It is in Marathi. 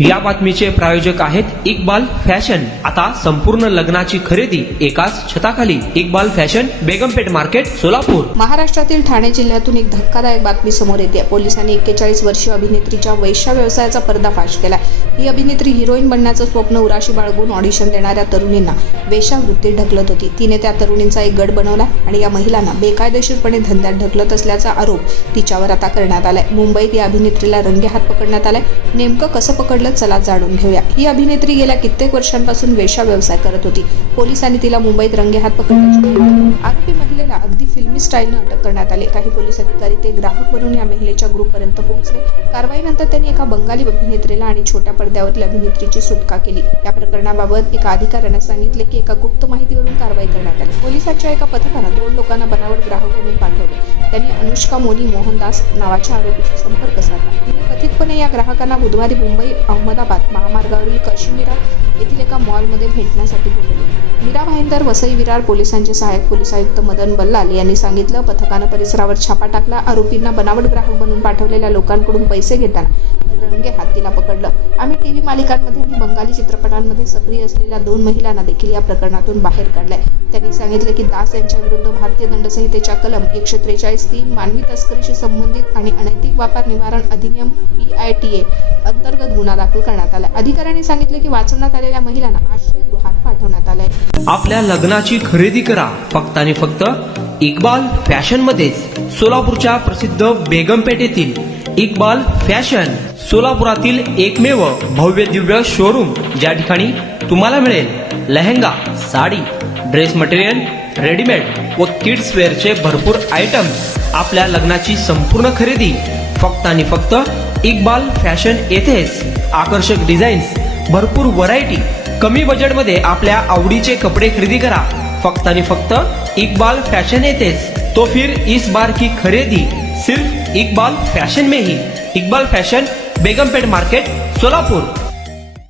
या बातमीचे प्रायोजक आहेत इक्बाल फॅशन। आता संपूर्ण लग्नाची खरेदी एकाच छताखाली। Iqbal fashion, Begampeth market, Solapur. महाराष्ट्रातील ठाणे जिल्ह्यातून एक धक्कादायक बातमी समोर येते। पोलिसांनी 41 वर्षीय अभिनेत्रीच्या वेश्या व्यवसायाचा पर्दाफाश केला। ही अभिनेत्री हिरोईन बनण्याचं स्वप्न उराशी बाळगून ऑडिशन देणाऱ्या तरुणींना वेश्यावृत्तीत ढकलत होती। तिने त्या तरुणींचा एक गट बनवला आणि या महिलांना बेकायदेशीरपणे धंद्यात ढकलत असल्याचा आरोप तिच्यावर आता करण्यात आलाय। मुंबईत या अभिनेत्रीला रंगेहात पकडण्यात आलाय। नेमकं कसं पकडलं चला जाणून घेऊया। ही अभिनेत्री गेल्या कित्येक वर्षांपासून वेश्या व्यवसाय करत होती। पोलिसांनी तिला मुंबईत रंगेहात पकडल्याची आरोपी महिलेला अगदी फिल्मी स्टाईलनं अटक करण्यात आली। काही पोलीस अधिकारी ते ग्राहक बनून या महिलेच्या ग्रुपपर्यंत पोहोचले। कारवाईनंतर त्यांनी एका बंगाली अभिनेत्रीला आणि छोट्या पडद्यावरील अभिनेत्रीची सुटका केली। या प्रकरणाबाबत एका अधिकाऱ्याने सांगितले की एका गुप्त माहितीवरून कारवाई करण्यात आली। पोलिसांच्या एका पथकानं 2 लोकांना बनावट ग्राहक म्हणून पाठवले। त्यांनी अनुष्का मोनी मोहनदास नावाच्या आरोपीशी संपर्क साधला। तिने कथितपणे या ग्राहकांना बुधवारी मुंबई अहमदाबाद महामार्गावरील काश्मीरा येथील एका मॉलमध्ये भेटण्यासाठी बोलवले। मीरा भाईंदर, वसई विरार पोलिसांचे सहाय्यक पोलीस आयुक्त मदन बल्लाल यांनी सांगितलं, पथकानं परिसरावर छापा टाकला। आरोपींना बनावट ग्राहक बनून पाठवलेल्या लोकांकडून पैसे घेताना रंगेहात तिला पकडलं। आम्ही टीव्ही मालिकांमध्ये आणि बंगाली चित्रपटांमध्ये सक्रिय असलेल्या 2 महिलांना देखील या प्रकरणातून बाहेर काढलंय। त्यांनी सांगितलं की दास यांच्या विरुद्ध भारतीय दंडसंहितेच्या कलम 143(3) मानवी तस्करीशी संबंधित आणि अनैतिक व्यापार निवारण अधिनियम PITA अंतर्गत गुन्हा दाखल करण्यात आला। अधिकाऱ्यांनी सांगितले की वाचवण्यात आलेल्या महिलांना आश्रयगृहात पाठवण्यात आलंय। आपल्या लग्नाची खरेदी करा फक्त आणि फक्त इक्बाल फॅशन मध्येच। सोलापूरच्या प्रसिद्ध बेगमपेठ येथील इक्बाल फॅशन सोलापुरातील एकमेव भव्य दिव्य शोरूम, ज्या ठिकाणी तुम्हाला मिळेल lehenga, sari, dress material, readymade व किड्स वेअरचे भरपूर आयटम्स। आपल्या लग्नाची संपूर्ण खरेदी फक्त आणि फक्त इक्बाल फॅशन येथेच। आकर्षक डिझाईन्स, भरपूर व्हरायटी, कमी बजेटमध्ये आपल्या आवडीचे कपडे खरेदी करा फक्त आणि फक्त इक्बाल फॅशन येथेच। तो फिर इस बार की खरेदी सिर्फ इक्बाल फैशन में ही। Iqbal fashion, Begampeth market, Solapur.